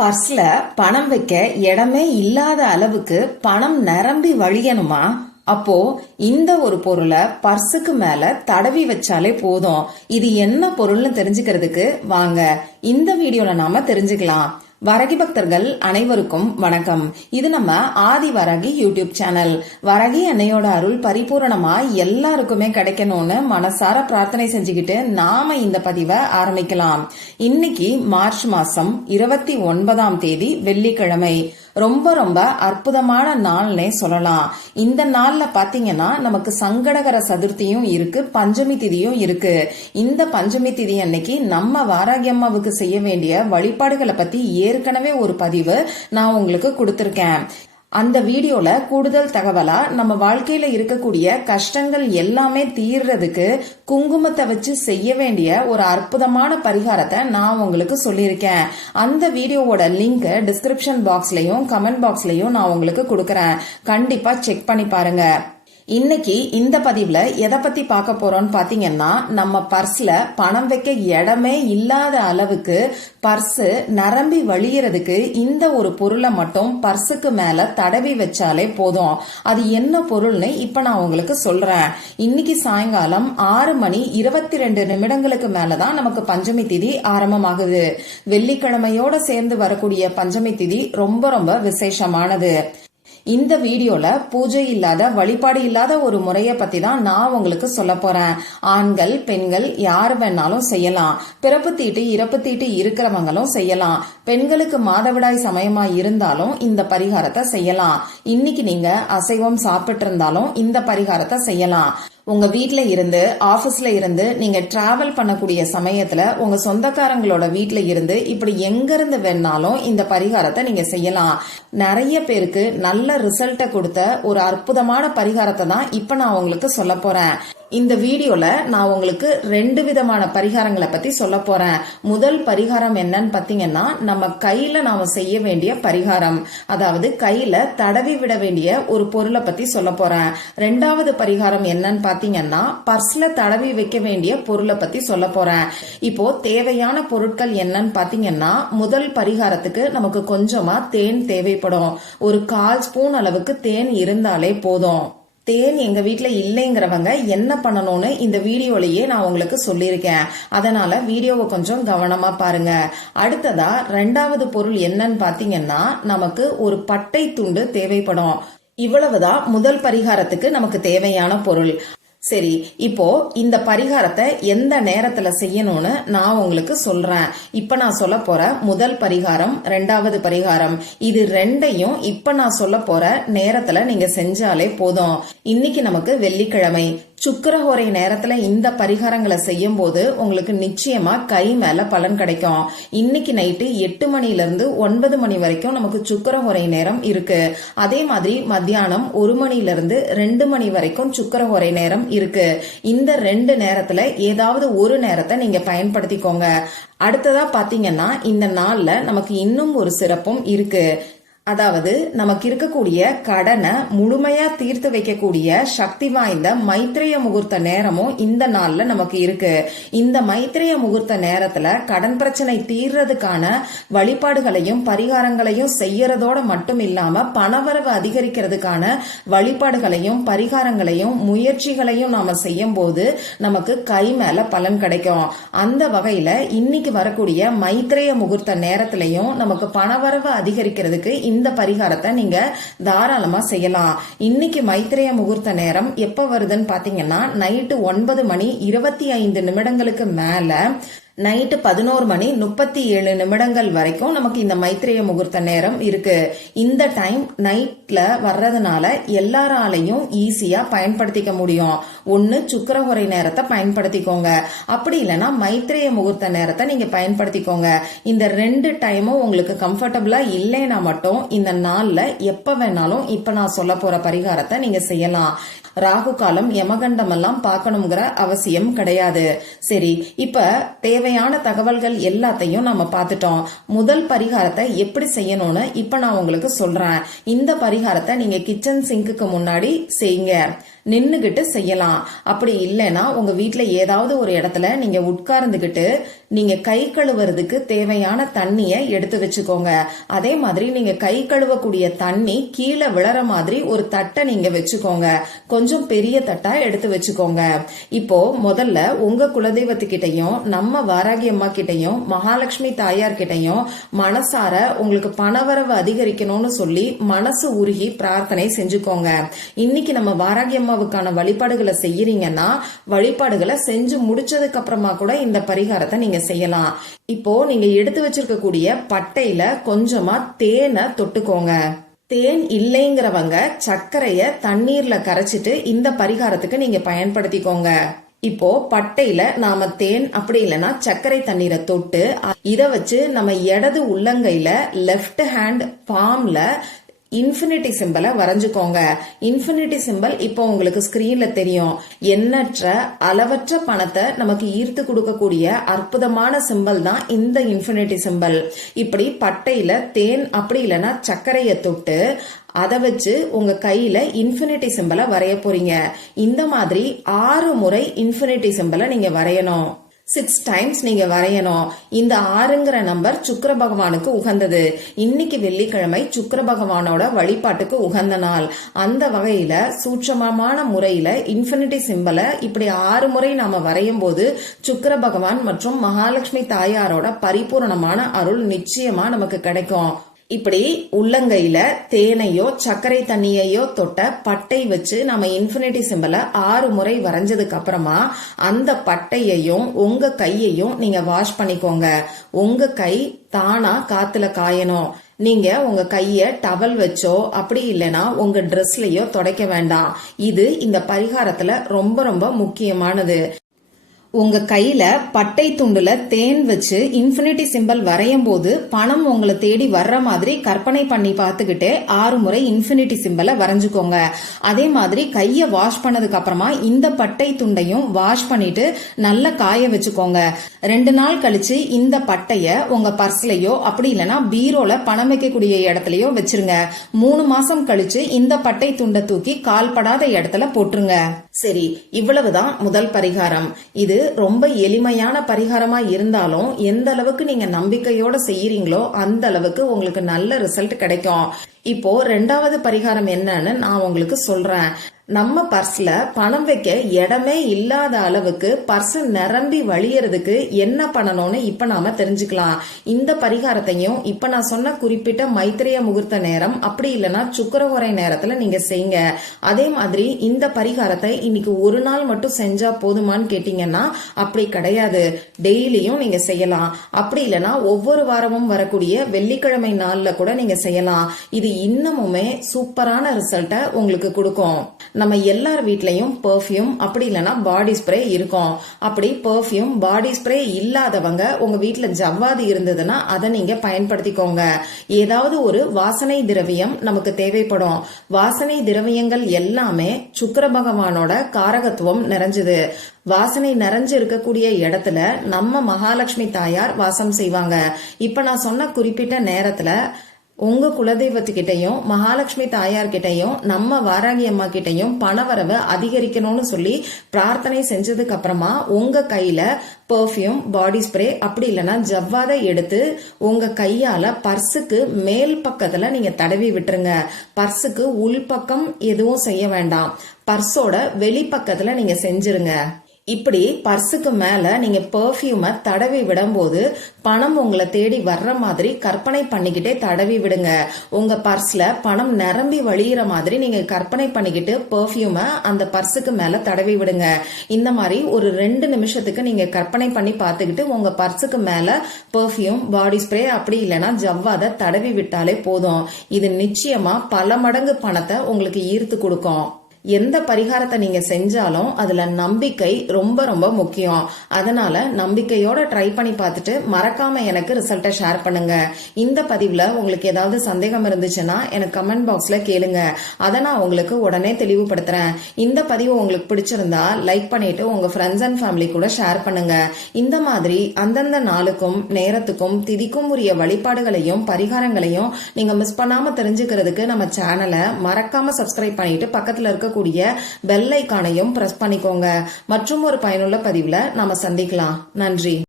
பர்ஸ்ல பணம் வைக்க இடமே இல்லாத அளவுக்கு பணம் நிரம்பி வழியணுமா? அப்போ இந்த ஒரு பொருளை பர்ஸுக்கு மேல தடவி வச்சாலே போதும். இது என்ன பொருள்னு தெரிஞ்சுக்கிறதுக்கு வாங்க. இந்த வீடியோல நாம தெரிஞ்சுக்கலாம். வரகி பக்தர்கள் அனைவருக்கும் வணக்கம். இது நம்ம ஆதி வரகி யூடியூப் சேனல். வரகி அன்னையோட அருள் பரிபூரணமா எல்லாருக்குமே கிடைக்கணும்னு மனசார பிரார்த்தனை செஞ்சுக்கிட்டு நாம இந்த பதிவை ஆரம்பிக்கலாம். இன்னைக்கு மார்ச் மாசம் இருபத்தி ஒன்பதாம் தேதி வெள்ளிக்கிழமை. ரொம்ப ரொம்ப அற்புதமான நாள்னே சொல்லலாம். இந்த நாள்ல பாத்தீங்கன்னா நமக்கு சங்கடகர சதுர்த்தியும் இருக்கு பஞ்சமி திதியும் இருக்கு. இந்த பஞ்சமி திதி அன்னைக்கு நம்ம வாராகி அம்மாவுக்கு செய்ய வேண்டிய வழிபாடுகளை பத்தி ஏற்கனவே ஒரு பதிவு நான் உங்களுக்கு கொடுத்திருக்கேன். அந்த வீடியோல கூடுதல் தகவலா நம்ம வாழ்க்கையில இருக்கக்கூடிய கஷ்டங்கள் எல்லாமே தீர்றதுக்கு குங்குமத்தை வச்சு செய்ய வேண்டிய ஒரு அற்புதமான பரிகாரத்தை நான் உங்களுக்கு சொல்லியிருக்கேன். அந்த வீடியோவோட லிங்க் டிஸ்கிரிப்ஷன் பாக்ஸ்லயும் கமெண்ட் பாக்ஸ்லயும் நான் உங்களுக்கு கொடுக்கறேன். கண்டிப்பா செக் பண்ணி பாருங்க. இன்னைக்கு இந்த பதிவுல எதை பத்தி பார்க்க போறோம்னு பாத்தீங்கன்னா நம்ம பர்ஸ்ல பணம் வைக்க இடமே இல்லாத அளவுக்கு பர்ஸ் நரம்பி வழியறதுக்கு இந்த ஒரு பொருளை மட்டும் பர்ஸுக்கு மேல தடவி வச்சாலே போதும். அது என்ன பொருள்னு இப்ப நான் உங்களுக்கு சொல்றேன். இன்னைக்கு சாயங்காலம் ஆறு மணி இருபத்தி ரெண்டு நிமிடங்களுக்கு மேலதான் நமக்கு பஞ்சமி திதி ஆரம்பமாகுது. வெள்ளிக்கிழமையோட சேர்ந்து வரக்கூடிய பஞ்சமி திதி ரொம்ப ரொம்ப விசேஷமானது. இந்த வீடியோல பூஜை இல்லாத வழிபாடு இல்லாத ஒரு முறையை பத்தி தான் நான் உங்களுக்கு சொல்ல போறேன். ஆண்கள் பெண்கள் யார் வேணாலும் செய்யலாம். பிறப்பு தீட்டு இறப்பு தீட்டு இருக்கிறவங்களும் செய்யலாம். பெண்களுக்கு மாதவிடாய் சமயமா இருந்தாலும் இந்த பரிகாரத்தை செய்யலாம். இன்னைக்கு நீங்க அசைவம் சாப்பிட்டு இருந்தாலும் இந்த பரிகாரத்தை செய்யலாம். உங்க வீட்ல இருந்து ஆபீஸ்ல இருந்து நீங்க டிராவல் பண்ணக்கூடிய சமயத்துல உங்க சொந்தக்காரங்களோட வீட்ல இருந்து இப்படி எங்க இருந்து வேணாலும் இந்த பரிகாரத்தை நீங்க செய்யலாம். நிறைய பேருக்கு நல்ல ரிசல்ட்டை கொடுத்த ஒரு அற்புதமான பரிகாரத்தை தான் இப்ப நான் உங்களுக்கு சொல்ல போறேன். இந்த வீடியோல நான் உங்களுக்கு ரெண்டு விதமான பரிகாரங்களை பத்தி சொல்ல போறேன். முதல் பரிகாரம் என்னன்னு பாத்தீங்கன்னா நம்ம கையில நாம செய்ய வேண்டிய பரிகாரம். அதாவது கையில தடவி விட வேண்டிய ஒரு பொருளை பத்தி சொல்ல போறேன். ரெண்டாவது பரிகாரம் என்னன்னு பாத்தீங்கன்னா பர்ஸ்ல தடவி வைக்க வேண்டிய பொருளை பத்தி சொல்ல போறேன். இப்போ தேவையான பொருட்கள் என்னன்னு பாத்தீங்கன்னா முதல் பரிகாரத்துக்கு நமக்கு கொஞ்சமா தேன் தேவைப்படும். ஒரு கால் ஸ்பூன் அளவுக்கு தேன் இருந்தாலே போதும். தேன் எங்கள் வீட்டில் இல்லைங்கிறவங்க என்ன பண்ணணும்னு இந்த வீடியோலையே நான் உங்களுக்கு சொல்லியிருக்கேன். அதனால் வீடியோவை கொஞ்சம் கவனமாக பாருங்க. அடுத்ததாக ரெண்டாவது பொருள் என்னன்னு பார்த்தீங்கன்னா நமக்கு ஒரு பட்டை துண்டு தேவைப்படும். இவ்வளவுதான் முதல் பரிகாரத்துக்கு நமக்கு தேவையான பொருள். சரி இப்போ இந்த பரிகாரத்தை எந்த நேரத்துல செய்யணும்னு நான் உங்களுக்கு சொல்றேன். இப்ப நான் சொல்ல போற முதல் பரிகாரம் ரெண்டாவது பரிகாரம் இது ரெண்டையும் இப்ப நான் சொல்ல போற நேரத்துல நீங்க செஞ்சாலே போதும். இன்னைக்கு நமக்கு வெள்ளிக்கிழமை. சுக்கரஹோரை நேரத்துல இந்த பரிகாரங்களை செய்யும் போது உங்களுக்கு நிச்சயமா கை மேல பலன் கிடைக்கும். இன்னைக்கு நைட்டு எட்டு மணில இருந்து ஒன்பது மணி வரைக்கும் நமக்கு சுக்கரஹோரை நேரம் இருக்கு. அதே மாதிரி மத்தியானம் ஒரு மணில இருந்து ரெண்டு மணி வரைக்கும் சுக்கரஹோரை நேரம் இருக்கு. இந்த ரெண்டு நேரத்துல ஏதாவது ஒரு நேரத்தை நீங்க பயன்படுத்திக்கோங்க. அடுத்ததா பாத்தீங்கன்னா இந்த நாள்ல நமக்கு இன்னும் ஒரு சிறப்பும் இருக்கு. அதாவது நமக்கு இருக்கக்கூடிய கடனை முழுமையா தீர்த்து வைக்கக்கூடிய சக்தி வாய்ந்த மைத்ரேய முகூர்த்த நேரமும் இந்த நாள்ல நமக்கு இருக்கு. இந்த மைத்ரேய முகூர்த்த நேரத்துல கடன் பிரச்சனை தீர்றதுக்கான வழிபாடுகளையும் பரிகாரங்களையும் செய்யறதோட மட்டும் இல்லாம பணவரவு அதிகரிக்கிறதுக்கான வழிபாடுகளையும் பரிகாரங்களையும் முயற்சிகளையும் நாம செய்யும் போது நமக்கு கை மேல பலன் கிடைக்கும். அந்த வகையில இன்னைக்கு வரக்கூடிய மைத்ரேய முகூர்த்த நேரத்திலையும் நமக்கு பணவரவு அதிகரிக்கிறதுக்கு இந்த இந்த பரிகாரத்தை நீங்க தாராளமா செய்யலாம். இன்னைக்கு மைத்திரைய முகூர்த்த நேரம் எப்ப வருதுன்னு பாத்தீங்கன்னா நைட்டு ஒன்பது மணி இருபத்தி ஐந்து நிமிடங்களுக்கு மேல நைட்டு பதினோரு மணி முப்பத்தி ஏழு நிமிடங்கள் வரைக்கும் நமக்கு இந்த மைத்திரேய முகூர்த்த நேரம் இருக்கு. இந்த டைம் நைட்ல வர்றதுனால எல்லாராலையும் ஈஸியா பயன்படுத்திக்க முடியும். ஒன்னு சுக்கரஹுரை நேரத்தை பயன்படுத்திக்கோங்க. அப்படி இல்லைன்னா மைத்திரிய முகூர்த்த நேரத்தை நீங்க பயன்படுத்திக்கோங்க. இந்த ரெண்டு டைமும் உங்களுக்கு கம்ஃபர்டபுளா இல்லைன்னா மட்டும் இந்த நாள்ல எப்ப வேணாலும் இப்ப நான் சொல்ல போற பரிகாரத்தை நீங்க செய்யலாம். ராகு காலம் யமகண்டம் எல்லாம் பார்க்கணுங்கிற அவசியம் கிடையாது. சரி இப்ப தேவையான தகவல்கள் எல்லாத்தையும் நம்ம பார்த்துட்டோம். முதல் பரிகாரத்தை எப்படி செய்யணும்னு இப்ப நான் உங்களுக்கு சொல்றேன். இந்த பரிகாரத்தை நீங்க கிச்சன் சிங்குக்கு முன்னாடி செய்யுங்க. நின்றுகிட்டு செய்யலாம். அப்படி இல்லைன்னா உங்க வீட்டில் ஏதாவது ஒரு இடத்துல நீங்க உட்கார்ந்துகிட்டு நீங்க கை கழுவுறதுக்கு தேவையான தண்ணியை எடுத்து வச்சுக்கோங்க. அதே மாதிரி நீங்க கை கழுவக்கூடிய தண்ணி கீழே விழற மாதிரி ஒரு தட்டை நீங்க வச்சுக்கோங்க. கொஞ்சம் பெரிய தட்டா எடுத்து வச்சுக்கோங்க. இப்போ முதல்ல உங்க குலதெய்வத்துக்கிட்டையும் நம்ம வாராகி அம்மா கிட்டையும் மகாலட்சுமி தாயார் கிட்டையும் மனசார உங்களுக்கு பணவரவு அதிகரிக்கணும்னு சொல்லி மனசு உருகி பிரார்த்தனை செஞ்சுக்கோங்க. இன்னைக்கு நம்ம வாராகி அம்மாவுக்கான வழிபாடுகளை செய்யறீங்கன்னா வழிபாடுகளை செஞ்சு முடிச்சதுக்கு அப்புறமா கூட இந்த பரிகாரத்தை நீங்க செய்யலாம். இப்போ நீங்க எடுத்து வச்சிருக்கக்கூடிய பட்டையில கொஞ்சமா தேனை தொட்டுக்கோங்க. தேன் இல்லைங்கிறவங்க சர்க்கரைய தண்ணீர்ல கரைச்சிட்டு இந்த பரிகாரத்துக்கு நீங்க பயன்படுத்திக்கோங்க. இப்போ பட்டையில நாம தேன் அப்படி இல்லைன்னா சர்க்கரை தண்ணீரை தொட்டு இத வச்சு நம்ம இடது உள்ளங்கையில லெஃப்ட் ஹேண்ட் பாம்ல இன்ஃபினிட்டி சிம்பலை வரைஞ்சுக்கோங்க. இன்ஃபினிட்டி சிம்பல் இப்போ உங்களுக்கு ஸ்கிரீன்ல தெரியும். எண்ணற்ற அளவற்ற பணத்தை நமக்கு ஈர்த்து கொடுக்கக்கூடிய அற்புதமான சிம்பல் தான் இந்த இன்ஃபினிட்டி சிம்பல் இப்படி பட்டையில தேன் அப்படி இல்லைன்னா சர்க்கரையை தொட்டு அதை வச்சு உங்க கையில இன்ஃபினிட்டி சிம்பலை வரைய போறீங்க. இந்த மாதிரி ஆறு முறை இன்ஃபினிட்டி சிம்பலை நீங்க வரையணும். சிக்ஸ் டைம்ஸ் நீங்க வரையணும். இந்த ஆறுங்கிற நம்பர் சுக்கர பகவானுக்கு உகந்தது. இன்னைக்கு வெள்ளிக்கிழமை சுக்கர பகவானோட வழிபாட்டுக்கு உகந்த நாள். அந்த வகையில சூட்சமமான முறையில இன்ஃபினிட்டி சிம்பலை இப்படி ஆறு முறை நாம வரையும் போது சுக்கர பகவான் மற்றும் மகாலட்சுமி தாயாரோட பரிபூரணமான அருள் நிச்சயமா நமக்கு கிடைக்கும். இப்படி உள்ளங்கையில தேனையோ சர்க்கரை தண்ணியையோ தொட்ட பட்டை வச்சு நம்ம இன்ஃபினிட்டி சிம்பிளை ஆறு முறை வரைஞ்சதுக்கு அப்புறமா அந்த பட்டையையும் உங்க கையையும் நீங்க வாஷ் பண்ணிக்கோங்க. உங்க கை தானா காத்துல காயணும். நீங்க உங்க கைய டவல் வச்சோ அப்படி இல்லைன்னா உங்க ட்ரெஸ்லயோ துடைக்க வேண்டாம். இது இந்த பரிகாரத்துல ரொம்ப ரொம்ப முக்கியமானது. உங்க கையில பட்டை துண்டுல தேன் வச்சு இன்ஃபினிட்டி சிம்பல் வரையும் போது பணம் உங்களை தேடி வர்ற மாதிரி கற்பனை பண்ணி பார்த்துக்கிட்டே ஆறு முறை இன்ஃபினிட்டி சிம்பலை வரைஞ்சுக்கோங்க. அதே மாதிரி கைய வாஷ் பண்ணதுக்கு அப்புறமா இந்த பட்டை துண்டையும் வாஷ் பண்ணிட்டு நல்லா காய வச்சுக்கோங்க. ரெண்டு நாள் கழிச்சு இந்த பட்டைய உங்க பர்ஸ்லயோ அப்படி இல்லைன்னா பீரோல பணம் வைக்கக்கூடிய இடத்துலயோ வச்சிருங்க. மூணு மாசம் கழிச்சு இந்த பட்டை துண்டை தூக்கி கால்படாத இடத்துல போட்டுருங்க. சரி இவ்வளவுதான் முதல் பரிகாரம். இது ரொம்ப எளிமையான பரிகாரமா இருந்தாலும் எந்த அளவுக்கு நீங்க நம்பிக்கையோட செய்யறீங்களோ அந்த அளவுக்கு உங்களுக்கு நல்ல ரிசல்ட் கிடைக்கும். இப்போ ரெண்டாவது பரிகாரம் என்னன்னு நான் உங்களுக்கு சொல்றேன். நம்ம பர்ஸ்ல பணம் வைக்க இடமே இல்லாத அளவுக்கு பர்ஸ் நிரம்பி வழியறதுக்கு என்ன பண்ணணும்னு இப்ப நாம தெரிஞ்சுக்கலாம். இந்த பரிகாரத்தையும் இப்ப நான் சொன்ன குறிப்பிட்ட மைத்திரிய முகூர்த்த நேரம் அப்படி இல்லைன்னா சுக்கரவரை நேரத்துல நீங்க செய்யுங்க. அதே மாதிரி இந்த பரிகாரத்தை இன்னைக்கு ஒரு நாள் மட்டும் செஞ்சா போதுமான்னு கேட்டீங்கன்னா அப்படி கிடையாது. டெய்லியும் நீங்க செய்யலாம். அப்படி இல்லைன்னா ஒவ்வொரு வாரமும் வரக்கூடிய வெள்ளிக்கிழமை நாள்ல கூட நீங்க செய்யலாம். இது இன்னமுமே சூப்பரான ரிசல்ட்டை உங்களுக்கு கொடுக்கும். நம்ம எல்லார் வீட்லயும் பெர்ஃப்யூம் அப்படி இல்லைன்னா பாடி ஸ்ப்ரே இருக்கும். அப்படி பெர்ஃப்யூம் பாடி ஸ்ப்ரே இல்லாதவங்க உங்க வீட்டுல ஜவ்வாது இருந்ததுன்னா அதை நீங்க பயன்படுத்திக்கோங்க. ஏதாவது ஒரு வாசனை திரவியம் நமக்கு தேவைப்படும். வாசனை திரவியங்கள் எல்லாமே சுக்கர பகவானோட காரகத்துவம் நிறைஞ்சது. வாசனை நிறைஞ்சு இருக்கக்கூடிய இடத்துல நம்ம மகாலட்சுமி தாயார் வாசம் செய்வாங்க. இப்ப நான் சொன்ன குறிப்பிட்ட நேரத்துல உங்க குலதெய்வத்துக்கிட்டையும் மகாலட்சுமி தாயார் கிட்டையும் நம்ம வாராகி அம்மா கிட்டையும் பணவரவை அதிகரிக்கணும்னு சொல்லி பிரார்த்தனை செஞ்சதுக்கு அப்புறமா உங்க கையில பெர்ஃப்யூம் பாடி ஸ்ப்ரே அப்படி இல்லைன்னா ஜவ்வாதை எடுத்து உங்க கையால பர்ஸுக்கு மேல் பக்கத்துல நீங்க தடவி விட்டுருங்க. பர்ஸுக்கு உள்பக்கம் எதுவும் செய்ய வேண்டாம். பர்ஸோட வெளிப்பக்கத்துல நீங்க செஞ்சிருங்க. இப்படி பர்ஸுக்கு மேல நீங்க பெர்ஃப்யூமை தடவி விடும்போது பணம் உங்களை தேடி வர்ற மாதிரி கற்பனை பண்ணிக்கிட்டே தடவி விடுங்க. உங்க பர்ஸ்ல பணம் நிரம்பி வழியிற மாதிரி நீங்க கற்பனை பண்ணிக்கிட்டு பெர்ஃப்யூமை அந்த பர்ஸுக்கு மேல தடவி விடுங்க. இந்த மாதிரி ஒரு ரெண்டு நிமிஷத்துக்கு நீங்க கற்பனை பண்ணி பார்த்துக்கிட்டு உங்க பர்ஸுக்கு மேல பெர்ஃப்யூம் பாடி ஸ்ப்ரே அப்படி இல்லைன்னா ஜவ்வாத தடவி விட்டாலே போதும். இது நிச்சயமா பல மடங்கு பணத்தை உங்களுக்கு ஈர்த்து கொடுக்கும். எந்த பரிகாரத்தை நீங்க செஞ்சாலும் அதுல நம்பிக்கை ரொம்ப ரொம்ப முக்கியம். அதனால நம்பிக்கையோட ட்ரை பண்ணி பார்த்துட்டு மறக்காம எனக்கு ரிசல்ட்டை ஷேர் பண்ணுங்க. இந்த பதிவுல உங்களுக்கு ஏதாவது சந்தேகம் இருந்துச்சுன்னா எனக்கு கமெண்ட் பாக்ஸ்ல கேளுங்க. அதை நான் உங்களுக்கு உடனே தெளிவுபடுத்துறேன். இந்த பதிவு உங்களுக்கு பிடிச்சிருந்தா லைக் பண்ணிட்டு உங்க ஃப்ரெண்ட்ஸ் அண்ட் ஃபேமிலி கூட ஷேர் பண்ணுங்க. இந்த மாதிரி அந்தந்த நாளுக்கும் நேரத்துக்கும் திதிக்கும் உரிய வழிபாடுகளையும் பரிகாரங்களையும் நீங்க மிஸ் பண்ணாம தெரிஞ்சுக்கிறதுக்கு நம்ம சேனலை மறக்காம சப்ஸ்கிரைப் பண்ணிட்டு பக்கத்துல இருக்க இருக்கக்கூடிய பெல் ஐக்கானையும் பிரஸ் பண்ணிக்கோங்க. மற்றும் ஒரு பயனுள்ள பதிவுல நாம சந்திக்கலாம். நன்றி.